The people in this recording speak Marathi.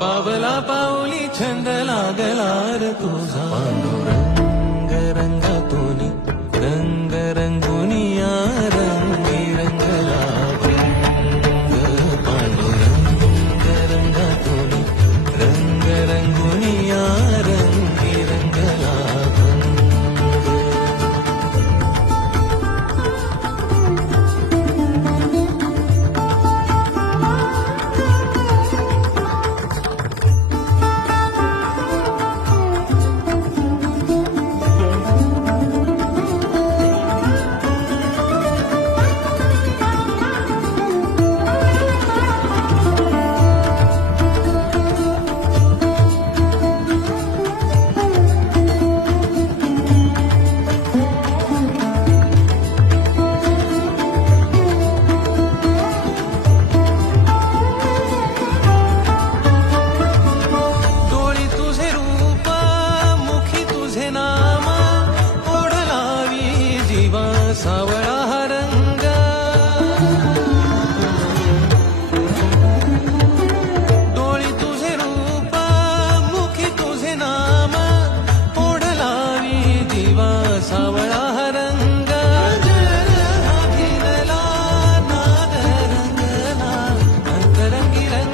पावला पाऊली छंद लागला र तुझा पांडुरंग रंगातून रंग रंगुनिया रंगी रंगला भंग पांडुरंग रंगातून रंग रंगुनिया रंगी रंगला भंग सावळा